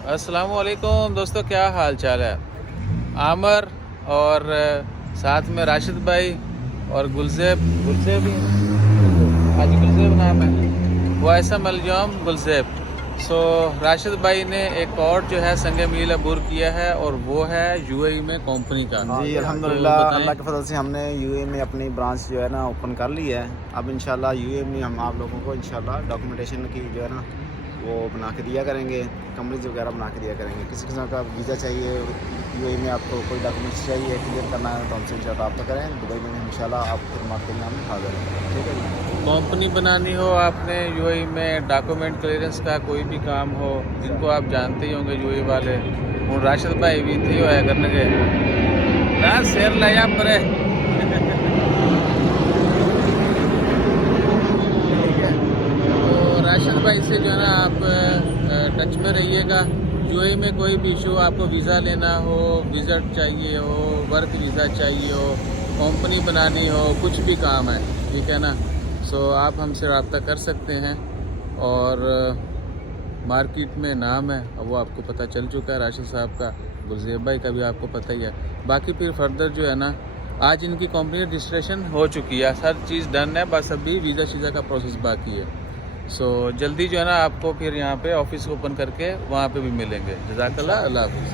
अस्सलाम वालेकुम दोस्तों, क्या हाल चाल है। आमर और साथ में राशिद भाई और गुलज़ेब गुलज़ेब ही आज गुलज़ेब नाम है, वाइसम अलजाम गुलज़ेब। राशिद भाई ने एक और जो है संग मील अबूर किया है और वो है यूएई में कंपनी का। जी तो अल्हम्दुलिल्लाह, अल्लाह के फजल से हमने यूएई में अपनी ब्रांच जो है ना ओपन कर ली है। अब इंशाल्लाह यूएई में हम आप लोगों को इंशाल्लाह डॉक्यूमेंटेशन की जो है ना वो बना के दिया करेंगे, कंपनीज वगैरह बना के दिया करेंगे। किसी किस्म का वीज़ा चाहिए यूएई में, आपको कोई डॉक्यूमेंट्स चाहिए क्लियर करना है तो हमसे इंशाल्लाह आप करें। दुबई में इंशाल्लाह आप खिदमत के लिए हम हाजिर हैं। ठीक है जी। कंपनी बनानी हो आपने यूएई में, डॉक्यूमेंट क्लियरेंस का कोई भी काम हो, जिनको आप जानते ही होंगे यूएई वाले, हूँ राशिद भाई भी थी होया करने के ना शेर लाया पर तो राशिद भाई से जो है ना आप टच में रहिएगा। यूएई में कोई भी इशू, आपको वीज़ा लेना हो, विजिट चाहिए हो, वर्क वीज़ा चाहिए हो, कंपनी बनानी हो, कुछ भी काम है, ठीक है ना। आप हमसे रब्ता कर सकते हैं और मार्केट में नाम है, अब वो आपको पता चल चुका है राशिद साहब का, गुलज़ेब भाई का भी आपको पता ही है। बाकी फिर फर्दर जो है ना, आज इनकी कंपनी रजिस्ट्रेशन हो चुकी है, हर चीज़ डन है, बस अभी वीज़ा शीज़ा का प्रोसेस बाकी है। जल्दी जो है ना आपको फिर यहाँ पे ऑफिस ओपन करके वहाँ पे भी मिलेंगे। जज़ाकल्लाह, अल्लाह हाफ़िज़।